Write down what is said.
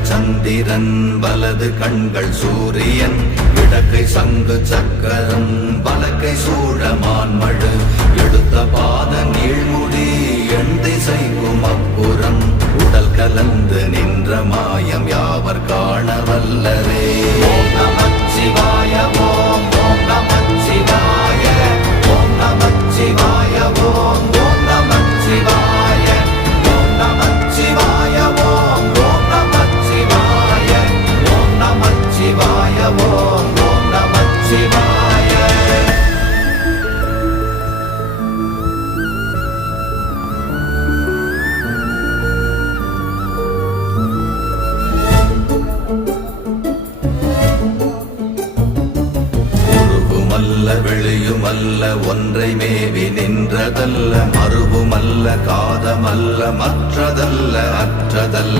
இடங்கள் சந்திரன் வலது கண்கள் சூரியன் இடக்கை சங்கு சக்கரம் வலக்கை சூழமான்மழு எடுத்த பாத நீழ்முடி எண் திசைக்கும் அப்புறம் உடல் கலந்து நின்ற மாயம் யாவர் காண வல்லரே. ஓம் நமச்சிவாய ஓம் ஓம் நமச்சிவாய ஓம் நமச்சிவாய ஓம் ஓம் நமச்சிவாய ஓம் நமச்சிவாய ஓம் ஓம் நமச்சிவாய ஓம் நமச்சிவாய ஓம் ஓம் நமச்சிவாய. வெளியுமல்ல ஒன்றை மேவி நின்றதல்ல மறுவுமல்ல காதமல்ல மற்றதல்ல அற்றதல்ல